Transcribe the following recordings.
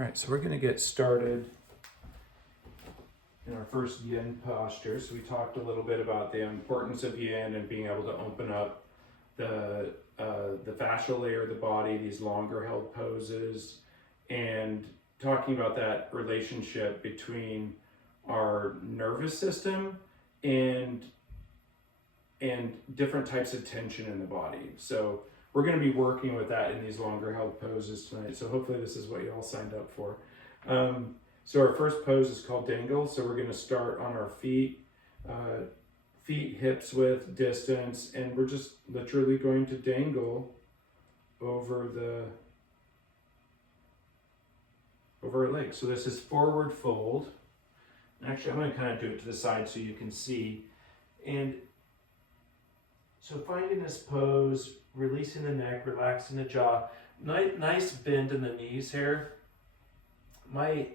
All right, so we're going to get started in our first yin posture. So we talked a little bit about the importance of yin and being able to open up the fascial layer of the body, these longer held poses, and talking about that relationship between our nervous system and different types of tension in the body. So we're going to be working with that in these longer held poses tonight. So hopefully this is what you all signed up for. So our first pose is called dangle. So we're going to start on our feet, feet hips width distance, and we're just literally going to dangle over our legs. So this is forward fold. Actually, I'm going to kind of do it to the side so you can see. And so finding this pose, releasing the neck, relaxing the jaw, nice bend in the knees here. My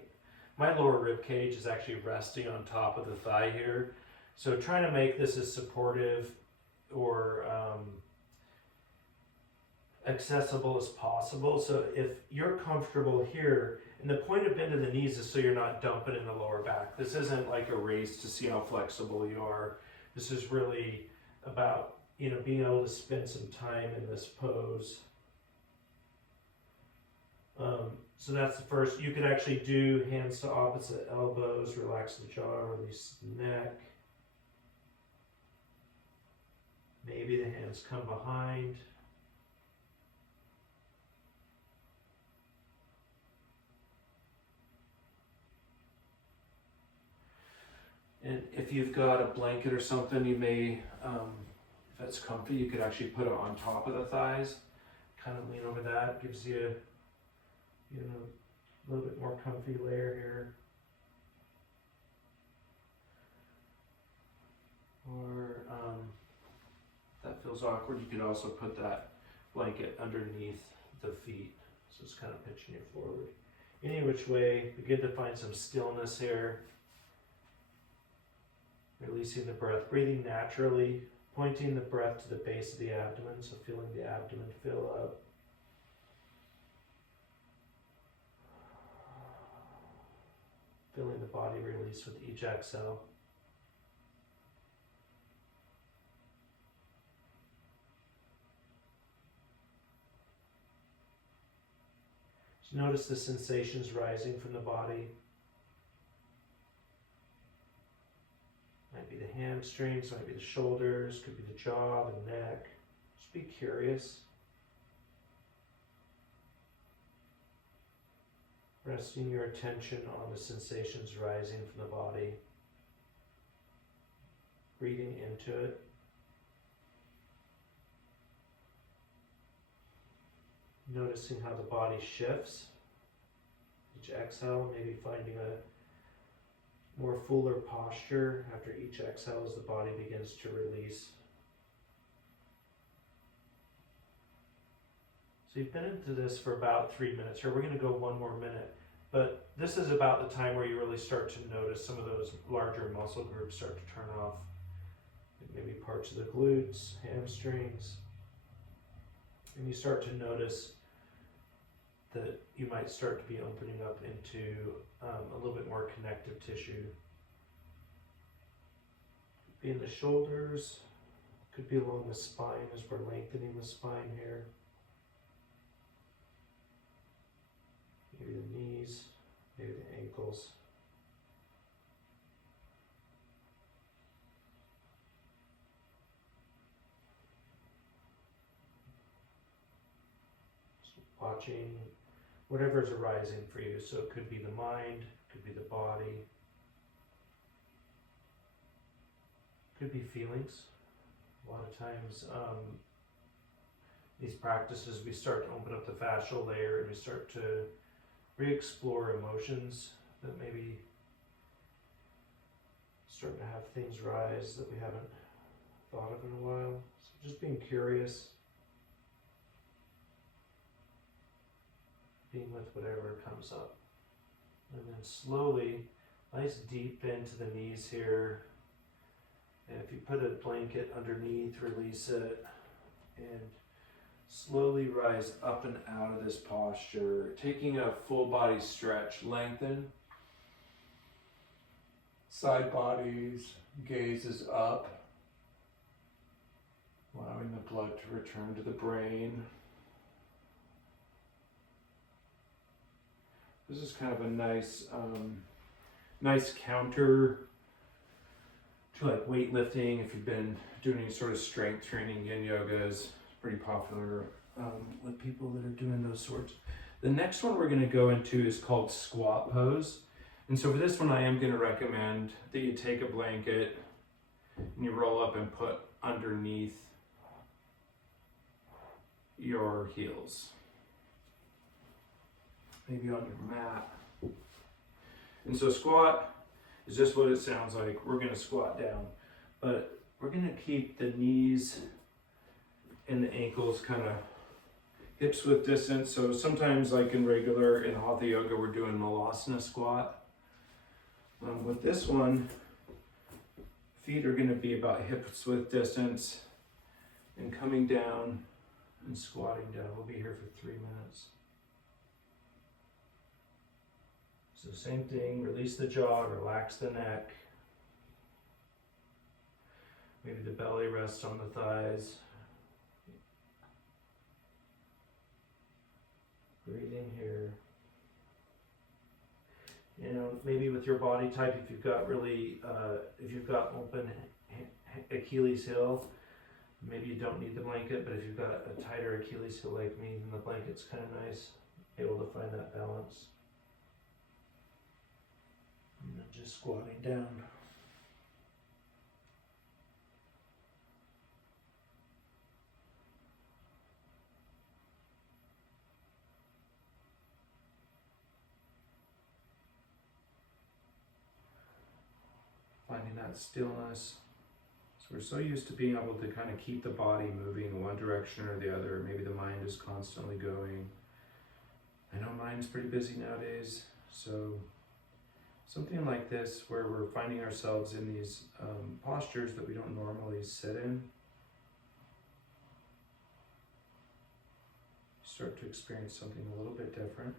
lower rib cage is actually resting on top of the thigh here. So trying to make this as supportive or accessible as possible. So if you're comfortable here, and the point of bend of the knees is so you're not dumping in the lower back. This isn't like a race to see how flexible you are. This is really about being able to spend some time in this pose. So that's the first. You could actually do hands to opposite elbows, relax the jaw, release the neck. Maybe the hands come behind. And if you've got a blanket or something, you may, if it's comfy, you could actually put it on top of the thighs. Kind of lean over that, gives you, a little bit more comfy layer here. Or if that feels awkward, you could also put that blanket underneath the feet. So it's kind of pitching you forward. Any which way, begin to find some stillness here. Releasing the breath, breathing naturally, pointing the breath to the base of the abdomen, so feeling the abdomen fill up. Feeling the body release with each exhale. Just notice the sensations rising from the body. Might be the hamstrings, might be the shoulders, could be the jaw, the neck. Just be curious. Resting your attention on the sensations rising from the body. Breathing into it. Noticing how the body shifts. Each exhale, maybe finding a more fuller posture after each exhale as the body begins to release. So you've been into this for about 3 minutes here. We're going to go 1 more minute, but this is about the time where you really start to notice some of those larger muscle groups start to turn off. Maybe parts of the glutes, hamstrings, and you start to notice that you might start to be opening up into a little bit more connective tissue. Could be in the shoulders, could be along the spine as we're lengthening the spine here. Maybe the knees, maybe the ankles. Just watching whatever's arising for you. So it could be the mind, could be the body, could be feelings. A lot of times these practices, we start to open up the fascial layer and we start to re-explore emotions that maybe starting to have things rise that we haven't thought of in a while. So just being curious. Being with whatever comes up. And then slowly, nice deep bend to the knees here. And if you put a blanket underneath, release it. And Slowly rise up and out of this posture, taking a full body stretch, lengthen. Side bodies, gazes up, allowing the blood to return to the brain. This is kind of a nice counter to like weightlifting. If you've been doing any sort of strength training, yin yoga is pretty popular with people that are doing those sorts. The next one we're going to go into is called squat pose. And so for this one, I am going to recommend that you take a blanket and you roll up and put underneath your heels. Maybe on your mat. And so squat is just what it sounds like. We're going to squat down, but we're going to keep the knees and the ankles kind of hips width distance. So sometimes like in Hatha Yoga, we're doing Malasana squat. With this one, feet are going to be about hips width distance and coming down and squatting down. We'll be here for 3 minutes. So same thing, release the jaw, relax the neck. Maybe the belly rests on the thighs. Breathing here. You know, maybe with your body type, if you've got open Achilles heel, maybe you don't need the blanket, but if you've got a tighter Achilles heel like me, then the blanket's kind of nice, able to find that balance. And then just squatting down. Finding that stillness. So we're so used to being able to kind of keep the body moving in one direction or the other. Maybe the mind is constantly going. I know mine's pretty busy nowadays, so something like this where we're finding ourselves in these postures that we don't normally sit in. Start to experience something a little bit different.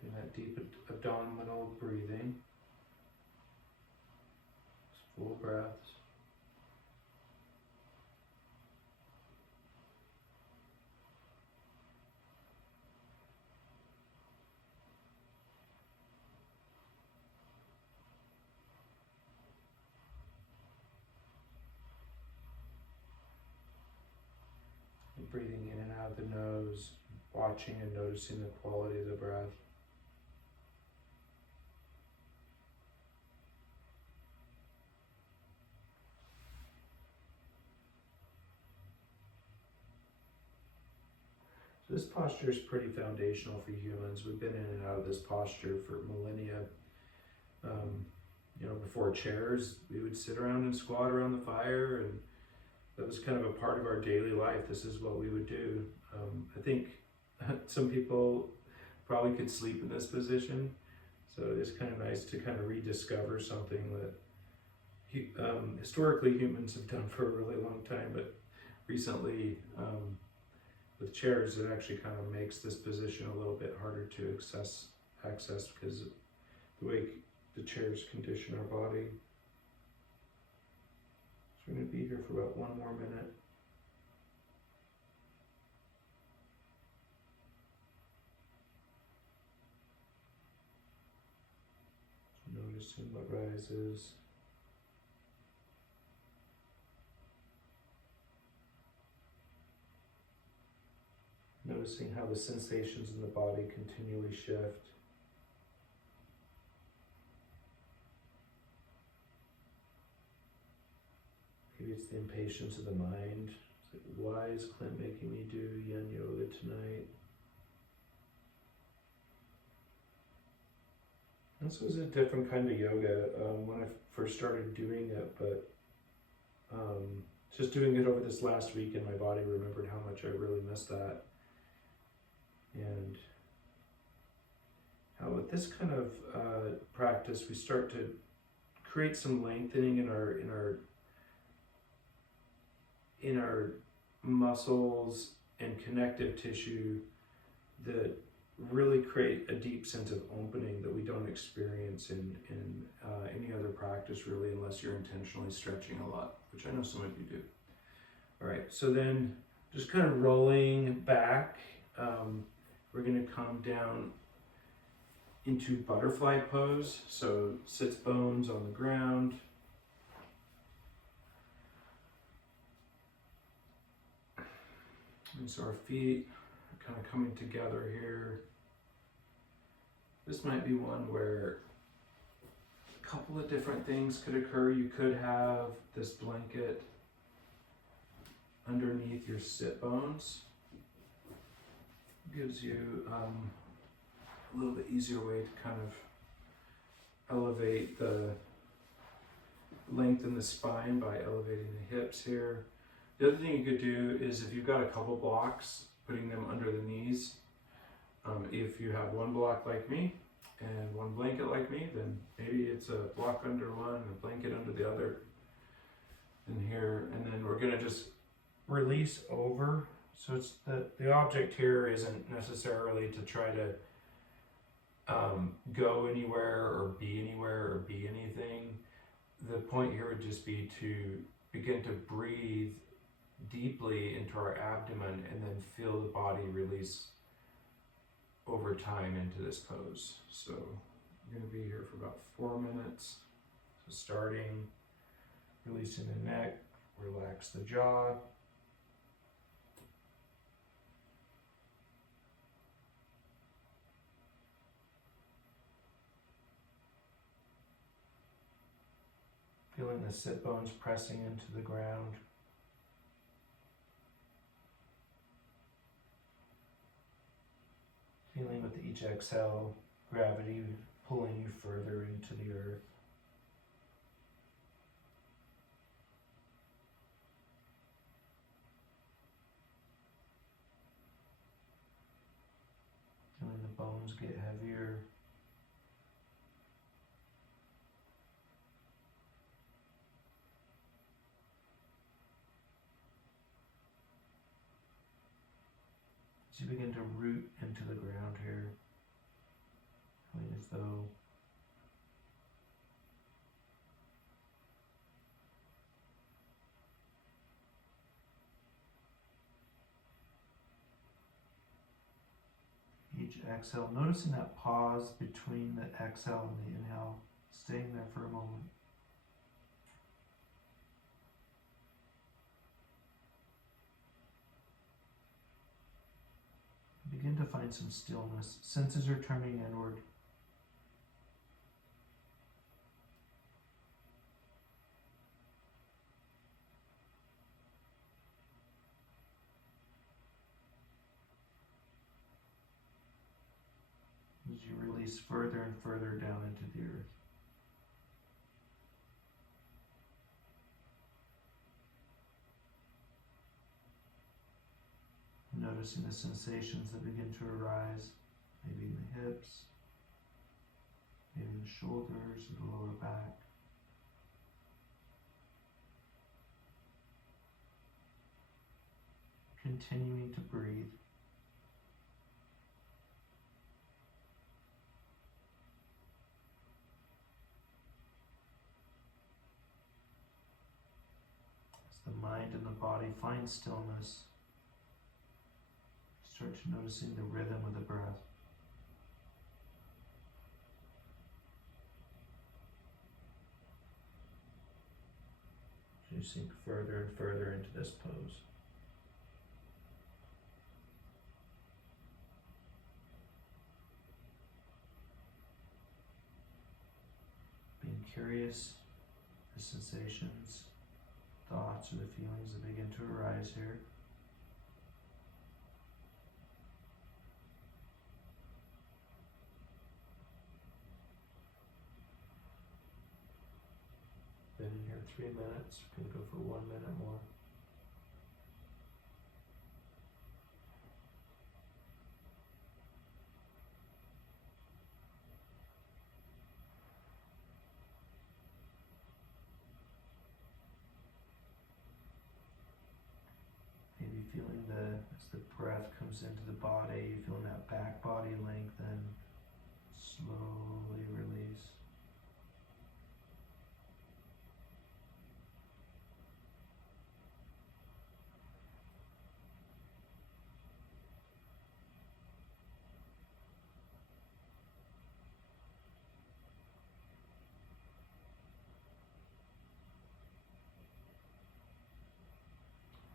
Doing that deep abdominal breathing. Just full breaths. And breathing in and out of the nose, watching and noticing the quality of the breath. This posture is pretty foundational for humans. We've been in and out of this posture for millennia. Before chairs, we would sit around and squat around the fire, and that was kind of a part of our daily life. This is what we would do. I think some people probably could sleep in this position, so it's kind of nice to kind of rediscover something that historically humans have done for a really long time, but recently with chairs, it actually kind of makes this position a little bit harder to access because the way the chairs condition our body. So we're going to be here for about 1 more minute. Noticing what rises. Noticing how the sensations in the body continually shift. Maybe it's the impatience of the mind. It's like, why is Clint making me do yin yoga tonight? This was a different kind of yoga when I first started doing it, but just doing it over this last weekend, my body remembered how much I really missed that. And how with this kind of practice, we start to create some lengthening in our muscles and connective tissue that really create a deep sense of opening that we don't experience in any other practice really, unless you're intentionally stretching a lot, which I know some of you do. All right, so then just kind of rolling back, we're going to come down into butterfly pose. So sits bones on the ground. And so our feet are kind of coming together here. This might be one where a couple of different things could occur. You could have this blanket underneath your sit bones. Gives you a little bit easier way to kind of elevate lengthen the spine by elevating the hips here. The other thing you could do is, if you've got a couple blocks, putting them under the knees. If you have one block like me and one blanket like me, then maybe it's a block under one and a blanket under the other in here. And then we're gonna just release over. So it's the object here isn't necessarily to try to go anywhere or be anything. The point here would just be to begin to breathe deeply into our abdomen and then feel the body release over time into this pose. So we're going to be here for about 4 minutes. So starting, releasing the neck, relax the jaw. Feeling the sit bones pressing into the ground. Feeling with each exhale, gravity pulling you further into the earth. Feeling the bones get heavier. As you begin to root into the ground here, feeling as though each exhale, noticing that pause between the exhale and the inhale, staying there for a moment. Begin to find some stillness. Senses are turning inward. As you release further and further down into the earth. Noticing the sensations that begin to arise, maybe in the hips, maybe in the shoulders or the lower back. Continuing to breathe. As the mind and the body find stillness, start to noticing the rhythm of the breath. As you sink further and further into this pose. Being curious, the sensations, thoughts, or the feelings that begin to arise here. Been in here 3 minutes. We're going to go for 1 minute more. Maybe feeling as the breath comes into the body, feeling that back body lengthen, slowly release.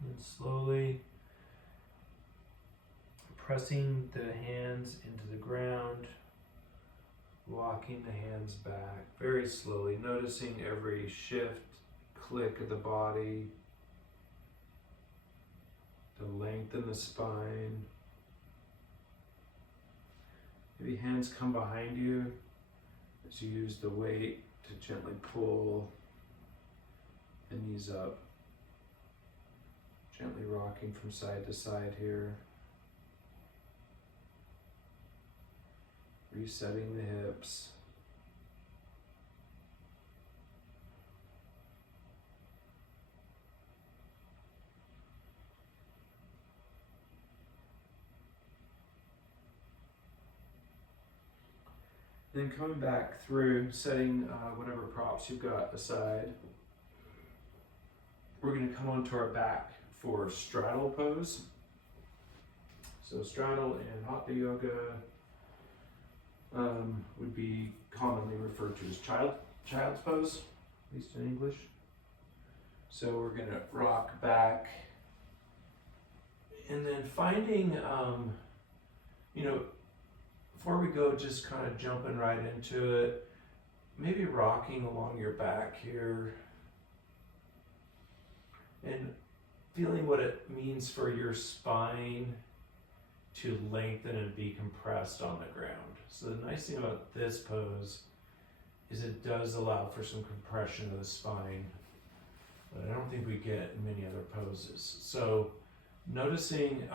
And slowly pressing the hands into the ground, walking the hands back very slowly, noticing every shift, click of the body, to lengthen the spine. Maybe hands come behind you as you use the weight to gently pull the knees up. Gently rocking from side to side here. Resetting the hips. Then coming back through, setting whatever props you've got aside. We're going to come onto our back for straddle pose. So straddle in Hatha Yoga would be commonly referred to as child's pose, at least in English. So we're going to rock back, and then finding, before we go, just kind of jumping right into it, maybe rocking along your back here and feeling what it means for your spine to lengthen and be compressed on the ground. So the nice thing about this pose is it does allow for some compression of the spine, but I don't think we get in many other poses. So noticing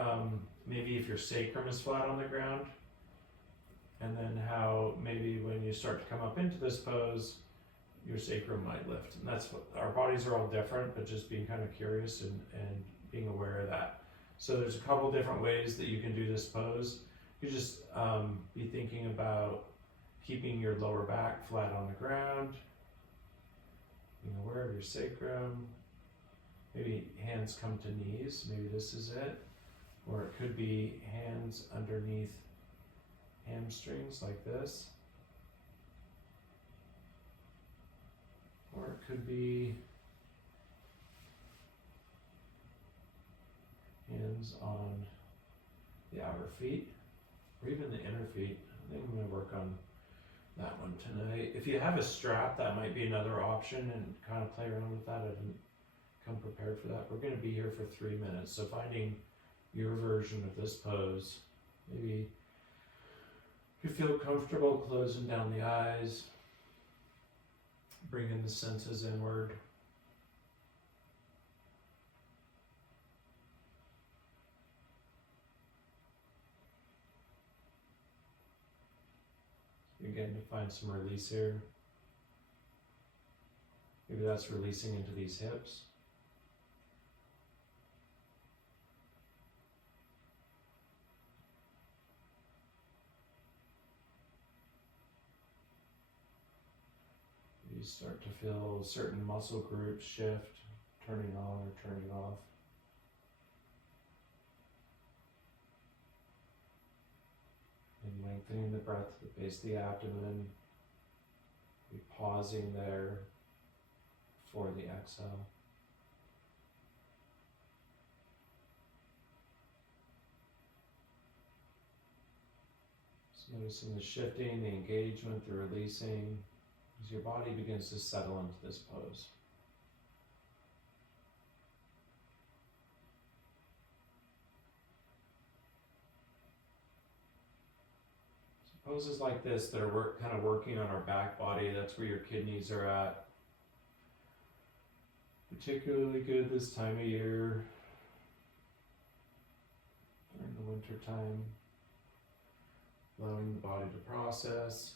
maybe if your sacrum is flat on the ground, and then how maybe when you start to come up into this pose, your sacrum might lift. And that's what, our bodies are all different, but just being kind of curious and being aware of that. So there's a couple different ways that you can do this pose. You just be thinking about keeping your lower back flat on the ground, being aware of your sacrum. Maybe hands come to knees, maybe this is it. Or it could be hands underneath hamstrings like this. Or it could be hands on the outer feet, or even the inner feet. I think I'm going to work on that one tonight. If you have a strap, that might be another option, and kind of play around with that. I didn't come prepared for that. We're going to be here for 3 minutes, so finding your version of this pose. Maybe if you feel comfortable closing down the eyes, bringing the senses inward. You're getting to find some release here. Maybe that's releasing into these hips. You start to feel certain muscle groups shift, turning on or turning off. And lengthening the breath at the base of the abdomen. Be pausing there for the exhale. So noticing the shifting, the engagement, the releasing, as your body begins to settle into this pose. So poses like this that are kind of working on our back body, that's where your kidneys are at. Particularly good this time of year, during the winter time, allowing the body to process.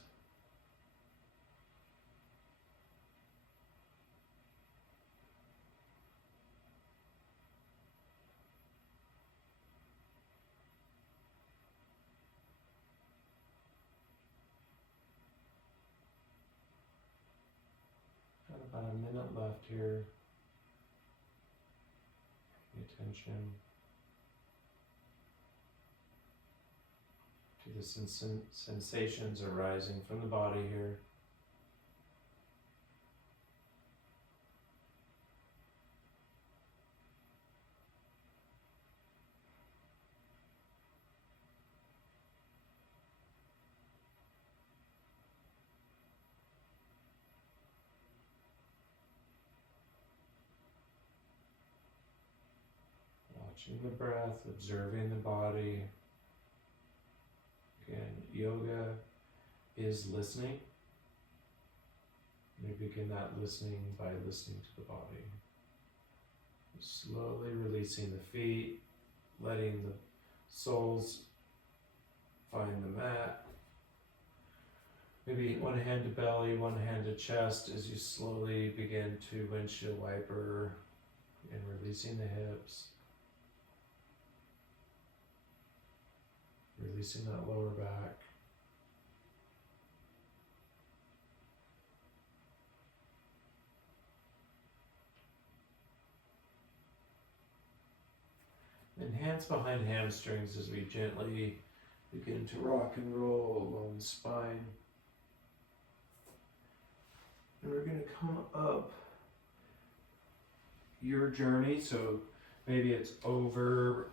About a minute left here. Pay attention to the sensations arising from the body here. Watching the breath, observing the body. Again, yoga is listening. We begin that listening by listening to the body. Slowly releasing the feet, letting the soles find the mat. Maybe one hand to belly, one hand to chest as you slowly begin to windshield wiper and releasing the hips. Releasing that lower back. And hands behind hamstrings as we gently begin to rock and roll along the spine. And we're going to come up your journey, so maybe it's over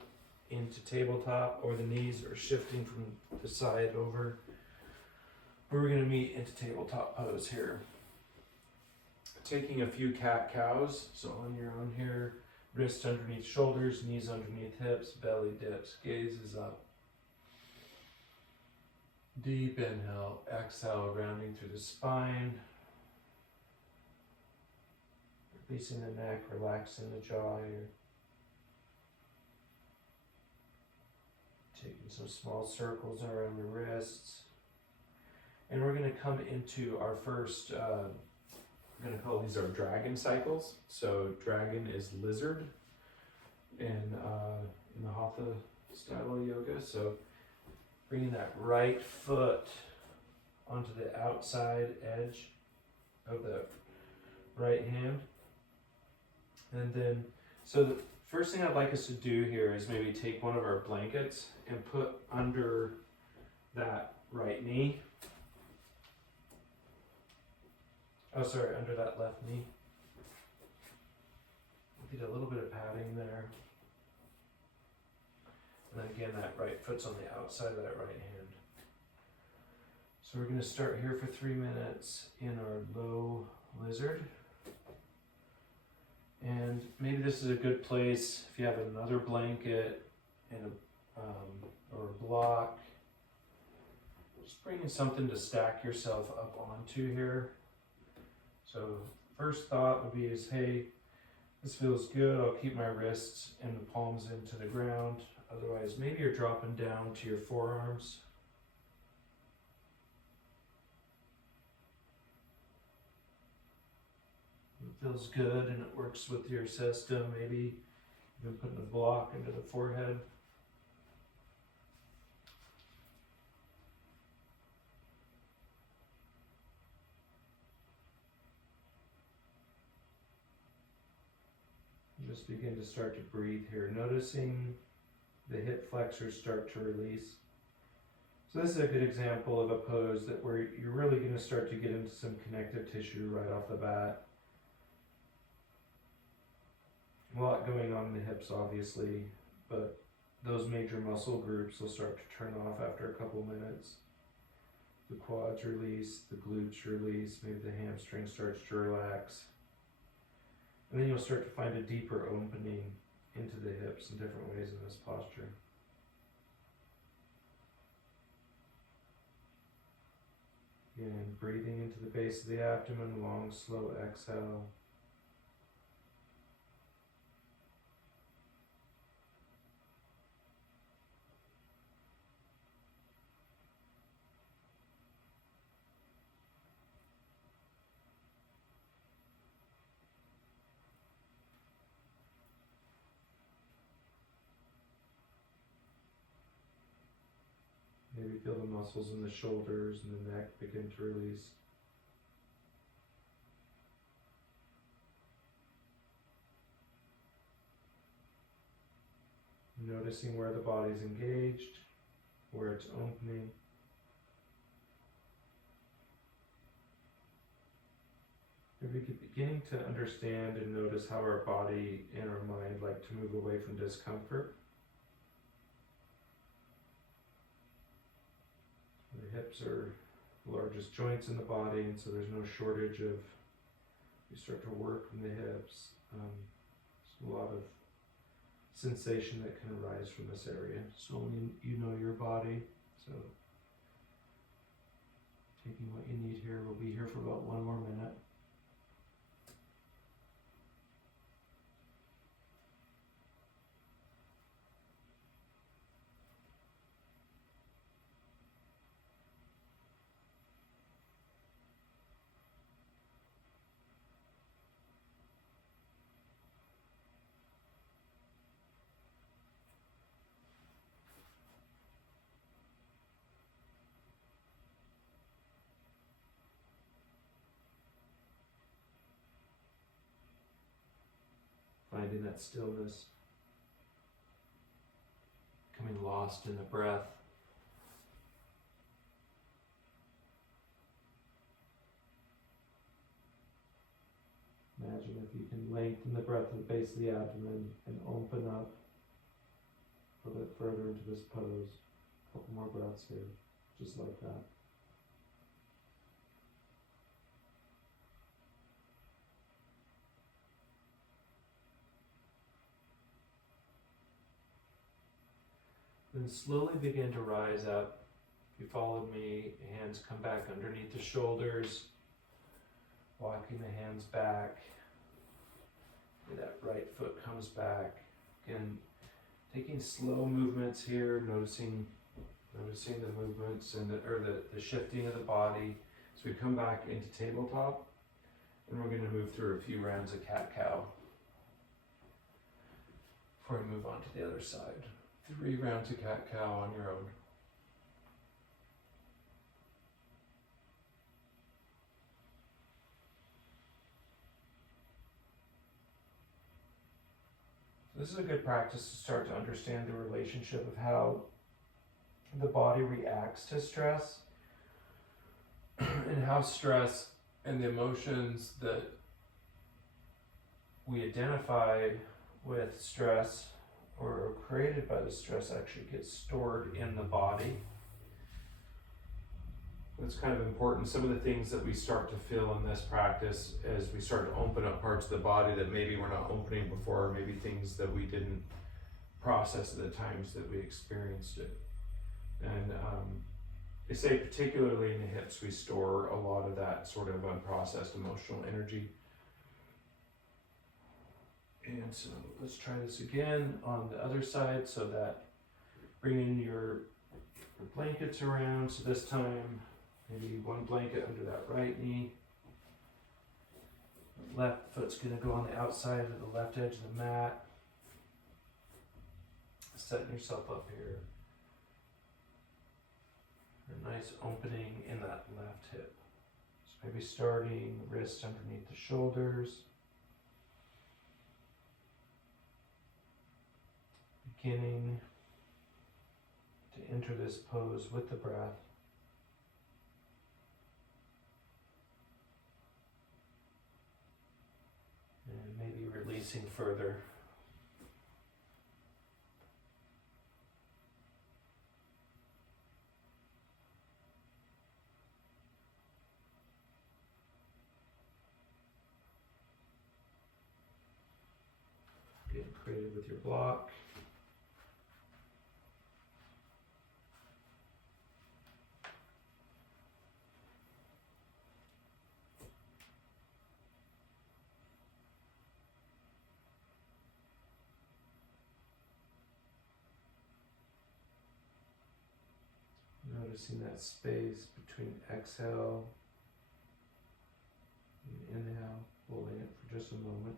into tabletop or the knees are shifting from the side over. We're going to meet into tabletop pose here. Taking a few cat-cows, so on your own here, wrists underneath shoulders, knees underneath hips, belly dips, gaze is up. Deep inhale, exhale, rounding through the spine. Releasing the neck, relaxing the jaw here. Taking some small circles around the wrists. And we're going to come into our first, we're going to call these our dragon cycles. So dragon is lizard in the Hatha style of yoga. So bringing that right foot onto the outside edge of the right hand. And then, so the first thing I'd like us to do here is maybe take one of our blankets and put under that right knee. Oh, sorry, under that left knee. Get a little bit of padding there. And then again, that right foot's on the outside of that right hand. So we're going to start here for 3 minutes in our low lizard. And maybe this is a good place if you have another blanket and or a block. Just bringing something to stack yourself up onto here. So first thought would be is, hey, this feels good. I'll keep my wrists and the palms into the ground. Otherwise, maybe you're dropping down to your forearms. It feels good and it works with your system. Maybe even putting a block into the forehead. Just begin to start to breathe here, noticing the hip flexors start to release. So this is a good example of a pose that where you're really going to start to get into some connective tissue right off the bat. A lot going on in the hips, obviously, but those major muscle groups will start to turn off after a couple minutes. The quads release, the glutes release, maybe the hamstring starts to relax. And then you'll start to find a deeper opening into the hips in different ways in this posture. Again, breathing into the base of the abdomen, long, slow exhale. Maybe feel the muscles in the shoulders and the neck begin to release. Noticing where the body's engaged, where it's opening. If we keep beginning to understand and notice how our body and our mind like to move away from discomfort. The hips are the largest joints in the body, and so there's no shortage of, you start to work from the hips. There's a lot of sensation that can arise from this area. So when you know your body, so taking what you need here, we'll be here for about 1 more minute. Finding that stillness, becoming lost in the breath. Imagine if you can lengthen the breath at the base of the abdomen and open up a little bit further into this pose. A couple more breaths here, just like that. Then slowly begin to rise up. If you followed me, hands come back underneath the shoulders, walking the hands back. That right foot comes back. Again, taking slow movements here, noticing the movements and the shifting of the body. So we come back into tabletop, and we're going to move through a few rounds of cat-cow before we move on to the other side. 3 rounds of cat-cow on your own. This is a good practice to start to understand the relationship of how the body reacts to stress and how stress and the emotions that we identify with stress or are created by the stress actually get stored in the body. It's kind of important. Some of the things that we start to feel in this practice as we start to open up parts of the body that maybe we're not opening before, or maybe things that we didn't process at the times that we experienced it. And they say particularly in the hips, we store a lot of that sort of unprocessed emotional energy. And so let's try this again on the other side, so that bringing your blankets around. So this time, maybe 1 blanket under that right knee. Left foot's gonna go on the outside of the left edge of the mat. Setting yourself up here. A nice opening in that left hip. So maybe starting wrist underneath the shoulders. Beginning to enter this pose with the breath. And maybe releasing further. Getting creative with your block. Noticing that space between exhale and inhale, holding it for just a moment.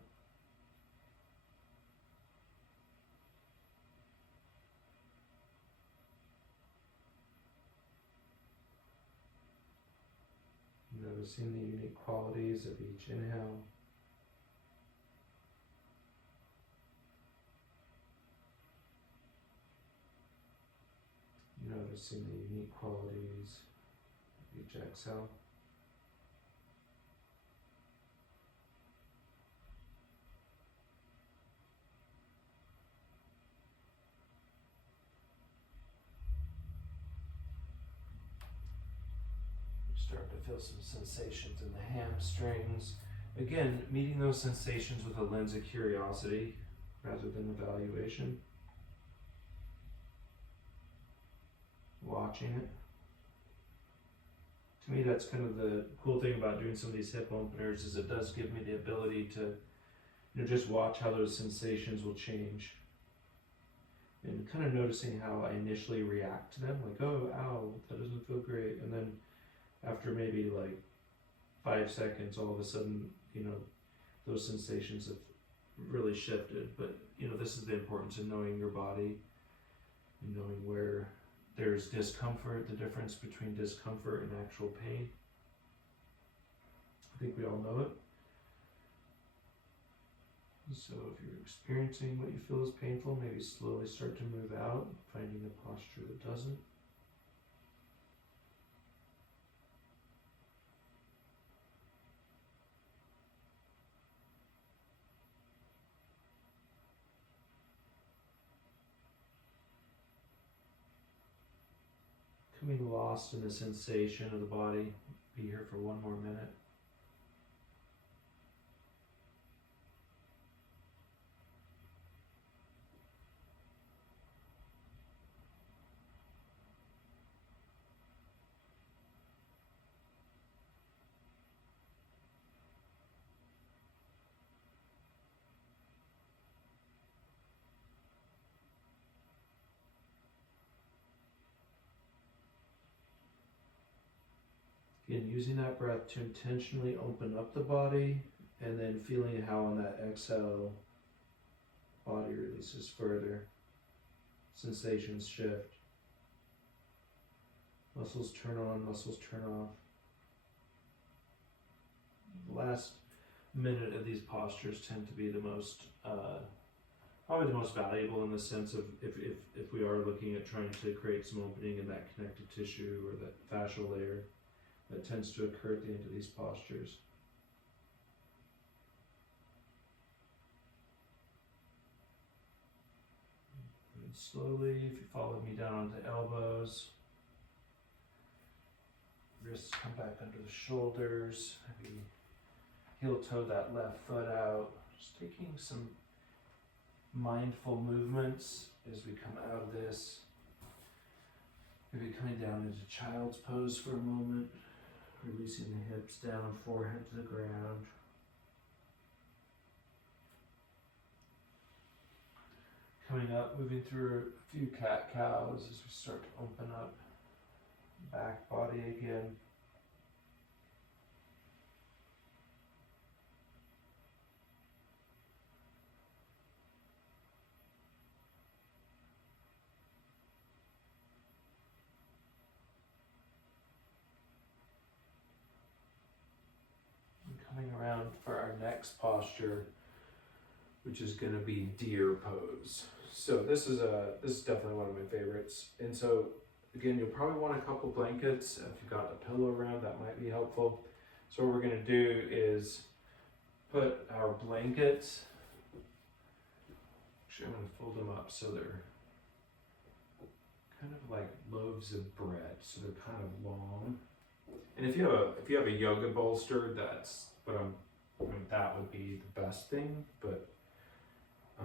Noticing the unique qualities of each inhale. Noticing the unique qualities of each exhale. Start to feel some sensations in the hamstrings. Again, meeting those sensations with a lens of curiosity rather than evaluation. Watching it. To me, that's kind of the cool thing about doing some of these hip openers, is it does give me the ability to, just watch how those sensations will change. And kind of noticing how I initially react to them, like, oh, ow, that doesn't feel great. And then after maybe like 5 seconds, all of a sudden, those sensations have really shifted. But, this is the importance of knowing your body and knowing where there's discomfort, the difference between discomfort and actual pain. I think we all know it. So if you're experiencing what you feel is painful, maybe slowly start to move out, finding a posture that doesn't. Becoming lost in the sensation of the body. Be here for one more minute. Again, using that breath to intentionally open up the body, and then feeling how on that exhale, body releases further. Sensations shift. Muscles turn on, muscles turn off. The last minute of these postures tend to be the most, probably the most valuable, in the sense of if we are looking at trying to create some opening in that connective tissue or that fascial layer. That tends to occur at the end of these postures. And slowly, if you follow me down onto elbows, wrists come back under the shoulders, maybe heel toe that left foot out. Just taking some mindful movements as we come out of this. Maybe coming down into child's pose for a moment. Releasing the hips down, forehead to the ground. Coming up, moving through a few cat-cows as we start to open up back body again. Coming around for our next posture, which is going to be deer pose. So this is definitely one of my favorites. And so again, you'll probably want a couple blankets. If you've got a pillow around, that might be helpful. So what we're going to do is put our blankets, actually I'm going to fold them up so they're kind of like loaves of bread. So they're kind of long. And if you have a yoga bolster, that's what that would be the best thing, but I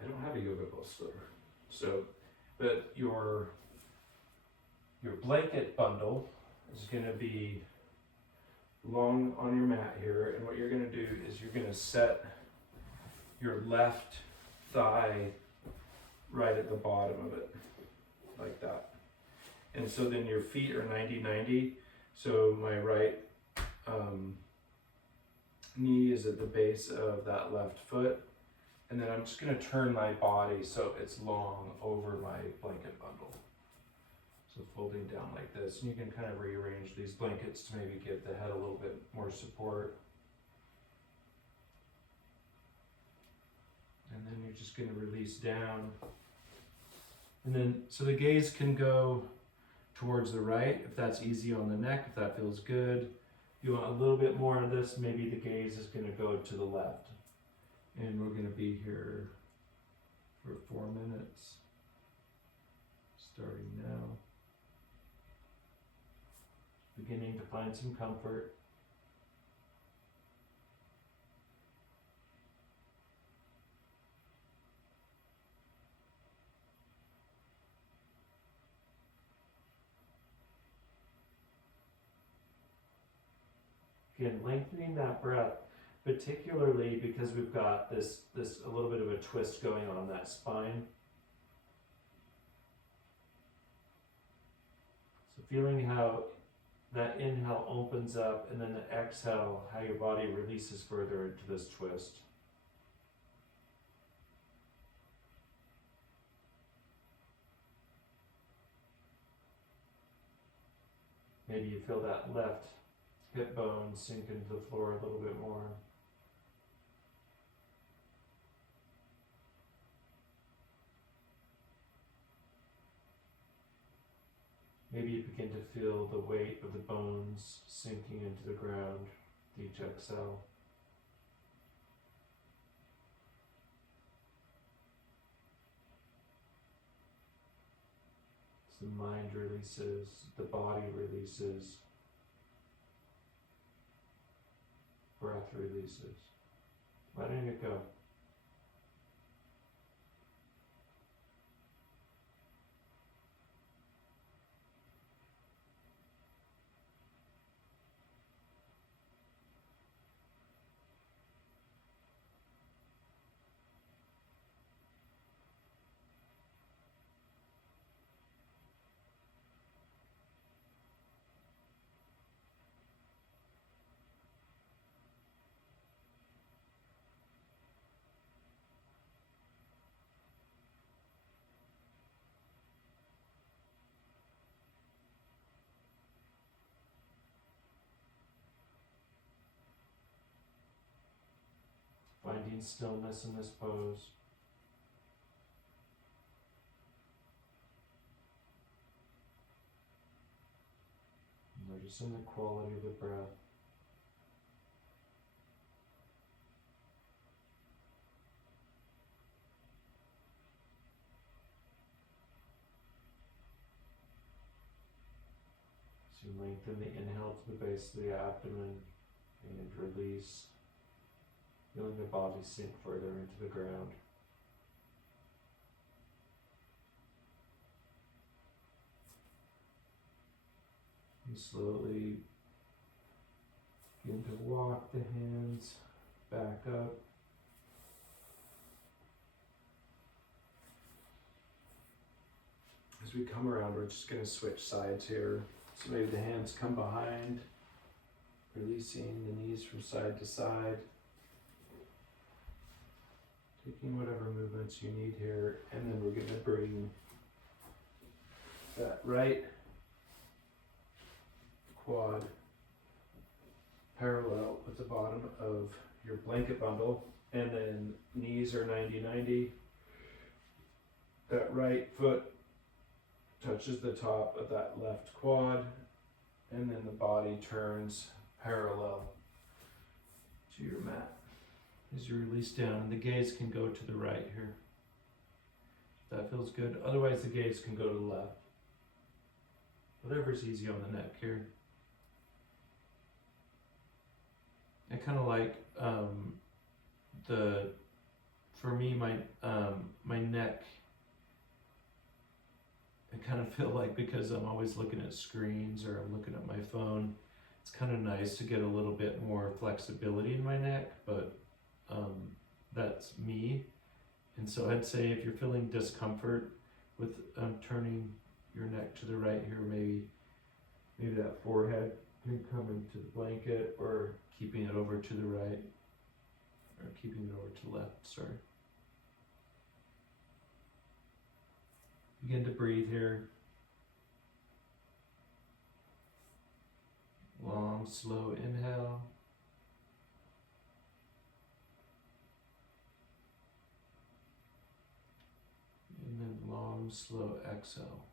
don't have a yoga bolster. So, but your blanket bundle is going to be long on your mat here, and what you're going to do is you're going to set your left thigh right at the bottom of it, like that. And so then your feet are 90-90. So my right knee is at the base of that left foot. And then I'm just gonna turn my body so it's long over my blanket bundle. So folding down like this. And you can kind of rearrange these blankets to maybe give the head a little bit more support. And then you're just gonna release down. And then, so the gaze can go towards the right if that's easy on the neck, if that feels good. If you want a little bit more of this, maybe the gaze is going to go to the left. And we're going to be here for 4 minutes, starting now. Beginning to find some comfort. Again, lengthening that breath, particularly because we've got this a little bit of a twist going on that spine. So feeling how that inhale opens up and then the exhale, how your body releases further into this twist. Maybe you feel that left hip bone sink into the floor a little bit more. Maybe you begin to feel the weight of the bones sinking into the ground with each exhale. As the mind releases, the body releases, breath releases, letting it go. Finding stillness in this pose. Noticing the quality of the breath. So you lengthen the inhale to the base of the abdomen and release. Feeling the body sink further into the ground. You slowly begin to walk the hands back up. As we come around, we're just going to switch sides here. So maybe the hands come behind, releasing the knees from side to side. Taking whatever movements you need here, and then we're going to bring that right quad parallel with the bottom of your blanket bundle, and then knees are 90-90. That right foot touches the top of that left quad, and then the body turns parallel to your mat. As you release down, and the gaze can go to the right here. If that feels good. Otherwise, the gaze can go to the left. Whatever's easy on the neck here. I kind of like for me, my neck, I kind of feel like, because I'm always looking at screens or I'm looking at my phone, it's kind of nice to get a little bit more flexibility in my neck, but that's me. And so I'd say if you're feeling discomfort with turning your neck to the right here, maybe that forehead can come into the blanket, or keeping it over to the right, or keeping it over to the left, sorry. Begin to breathe here. Long, slow inhale. And then long, long, slow exhale.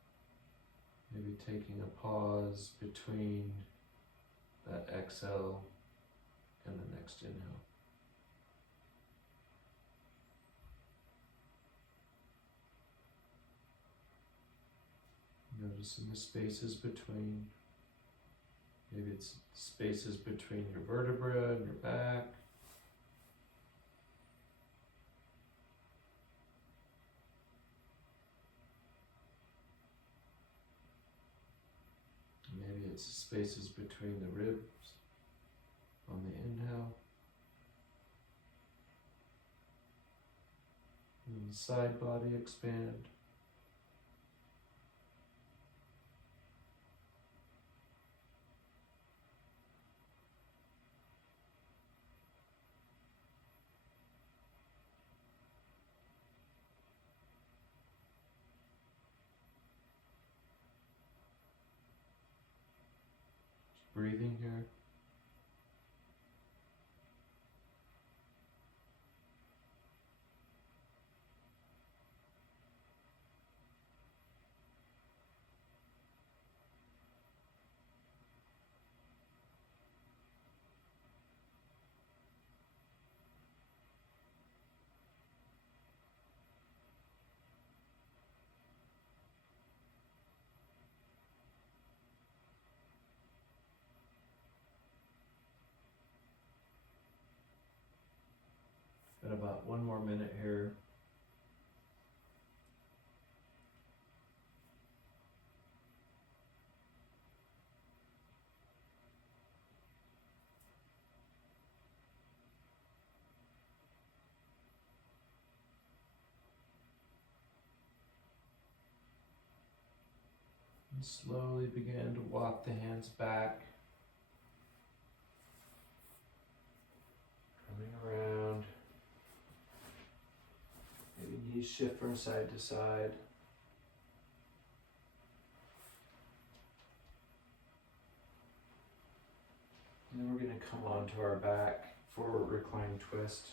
Maybe taking a pause between that exhale and the next inhale. Noticing the spaces between. Maybe it's spaces between your vertebra and your back. Maybe it's spaces between the ribs on the inhale. And the side body expand. Just breathing here. Got about 1 more minute here. And slowly begin to walk the hands back. Coming around. Maybe knees shift from side to side. And then we're going to come onto our back, forward reclined twist.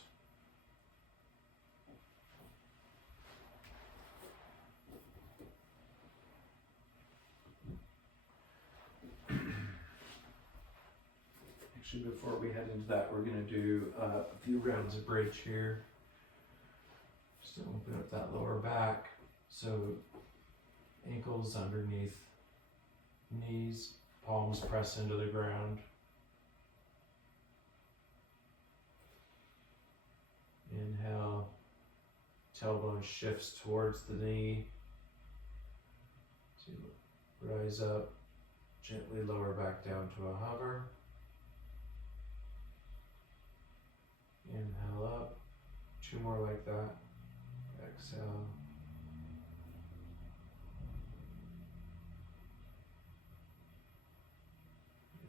Actually, before we head into that, we're going to do a few rounds of bridge here. Just to open up that lower back. So ankles underneath knees, palms press into the ground. Inhale, tailbone shifts towards the knee. So you rise up, gently lower back down to a hover. Inhale up, 2 more like that. Exhale.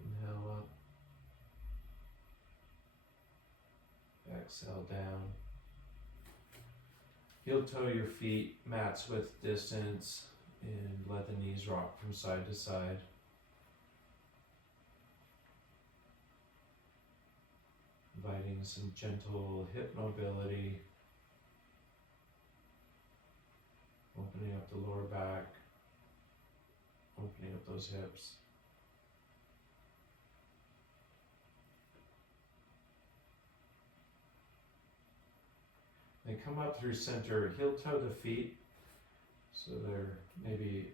Inhale up. Exhale down. Heel toe your feet, mats width distance, and let the knees rock from side to side. Inviting some gentle hip mobility. Opening up the lower back, opening up those hips. They come up through center, heel toe the feet, so they're maybe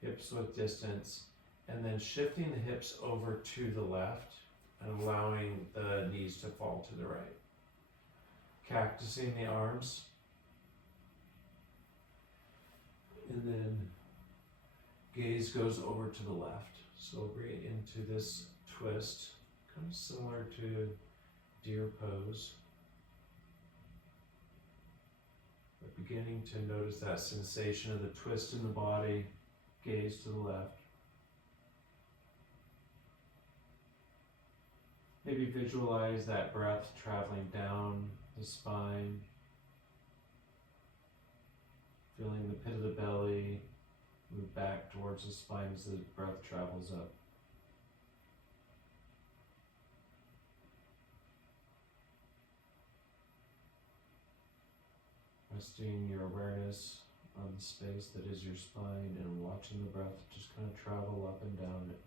hips width distance, and then shifting the hips over to the left and allowing the knees to fall to the right. Cactusing the arms, and then gaze goes over to the left. So bring it into this twist, kind of similar to deer pose. But beginning to notice that sensation of the twist in the body, gaze to the left. Maybe visualize that breath traveling down the spine, feeling the pit of the belly move back towards the spine as the breath travels up. Resting your awareness on the space that is your spine and watching the breath just kind of travel up and down it.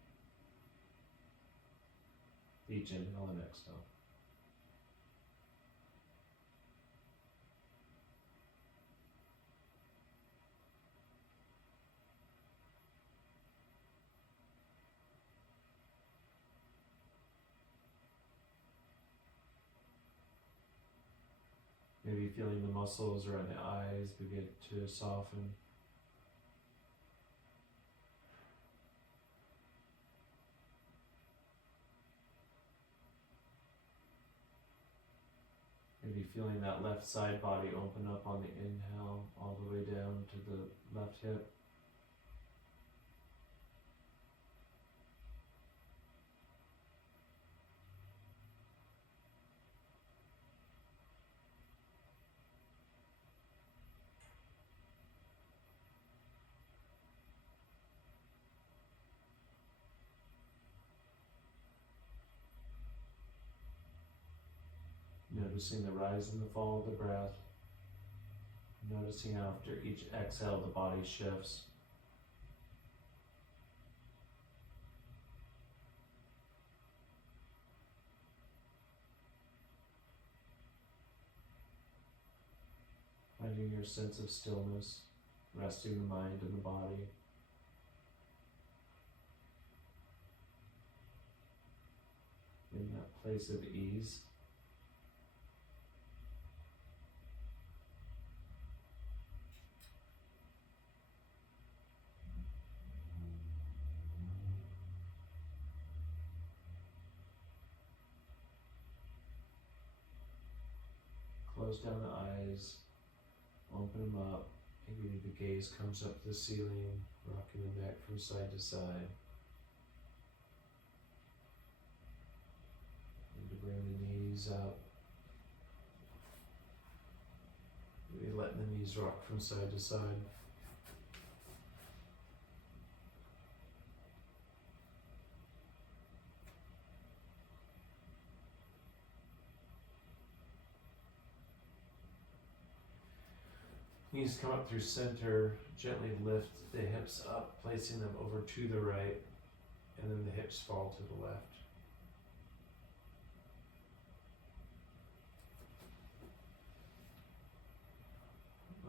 Each inhale and exhale. Maybe feeling the muscles around the eyes begin to soften. Maybe feeling that left side body open up on the inhale all the way down to the left hip. Noticing the rise and the fall of the breath. Noticing after each exhale the body shifts. Finding your sense of stillness, resting the mind and the body. In that place of ease. Close down the eyes, open them up. Maybe the gaze comes up to the ceiling, rocking the neck from side to side. And to bring the knees up. Maybe letting the knees rock from side to side. Knees come up through center, gently lift the hips up, placing them over to the right, and then the hips fall to the left.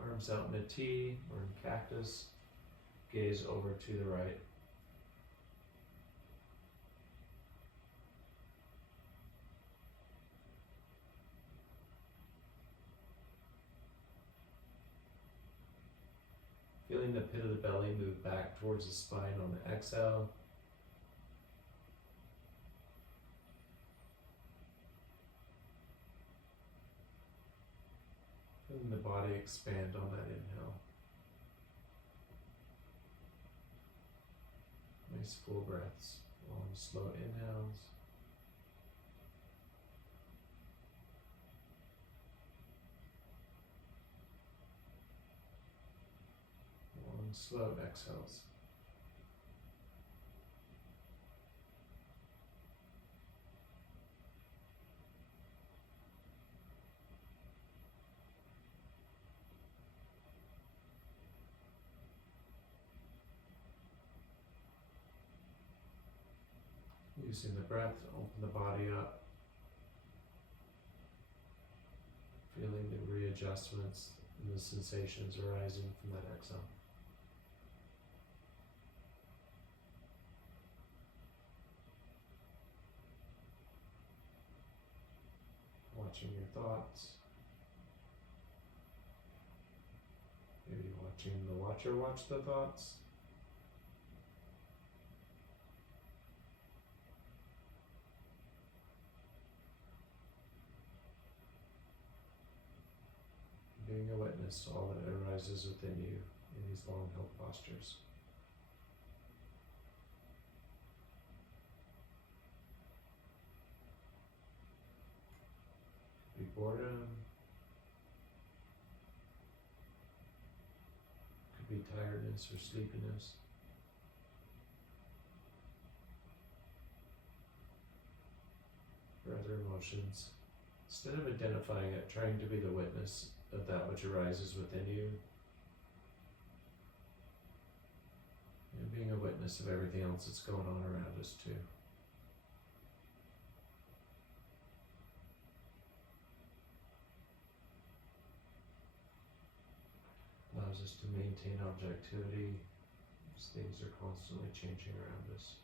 Arms out in a T or in cactus, gaze over to the right. Feeling the pit of the belly move back towards the spine on the exhale. Feeling the body expand on that inhale. Nice full breaths, long slow inhales. Long slow exhales. Using the breath to open the body up. Feeling the readjustments and the sensations arising from that exhale. Watching your thoughts. Maybe watching the watcher watch the thoughts. Being a witness to all that arises within you in these long held postures. Could be boredom. Could be tiredness or sleepiness. Or other emotions. Instead of identifying it, trying to be the witness of that which arises within you. And being a witness of everything else that's going on around us too. Allows us to maintain objectivity as things are constantly changing around us.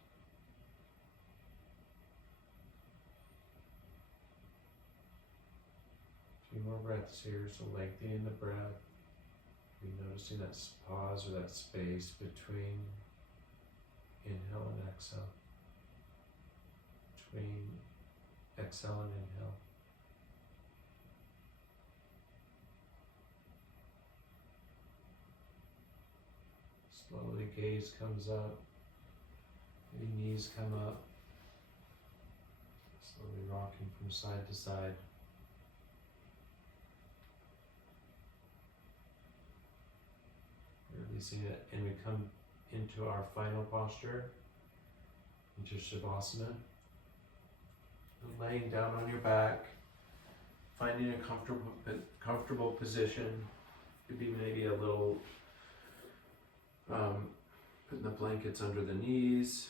A few more breaths here, so lengthening the breath. Be noticing that pause or that space between inhale and exhale. Between exhale and inhale. Slowly gaze comes up, maybe knees come up, slowly rocking from side to side. Releasing it, and we come into our final posture, into Shavasana. Laying down on your back, finding a comfortable position. Could be maybe a little putting the blankets under the knees,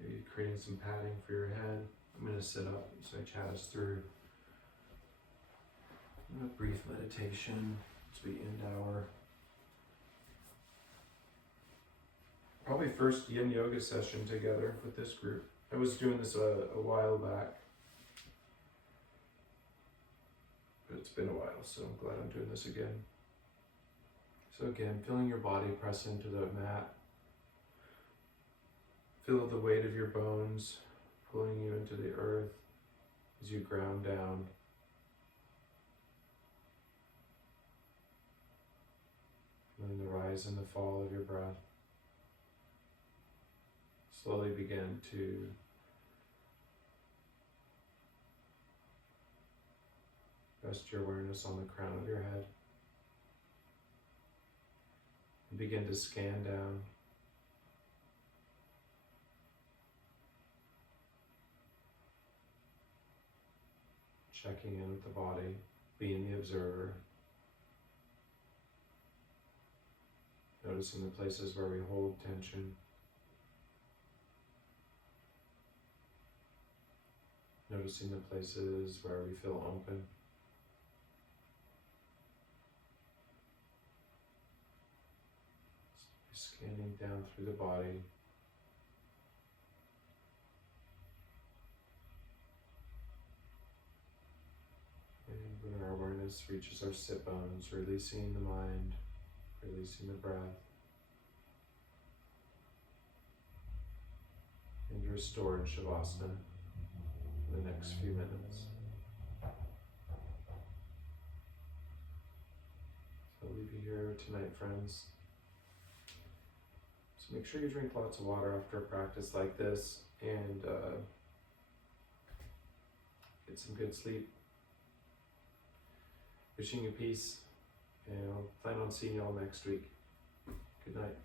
maybe creating some padding for your head. I'm going to sit up so I chat us through a brief meditation as we end our probably first yin yoga session together with this group. I was doing this a while back, but it's been a while, so I'm glad I'm doing this again. So again, feeling your body press into the mat. Feel the weight of your bones pulling you into the earth as you ground down. Feeling the rise and the fall of your breath. Slowly begin to rest your awareness on the crown of your head. And begin to scan down. Checking in with the body, being the observer. Noticing the places where we hold tension. Noticing the places where we feel open. Scanning down through the body. And when our awareness reaches our sit bones, releasing the mind, releasing the breath. And restore in Shavasana for the next few minutes. So I'll leave you here tonight, friends. So make sure you drink lots of water after a practice like this, and get some good sleep. Wishing you peace, and I'll plan on seeing you all next week. Good night.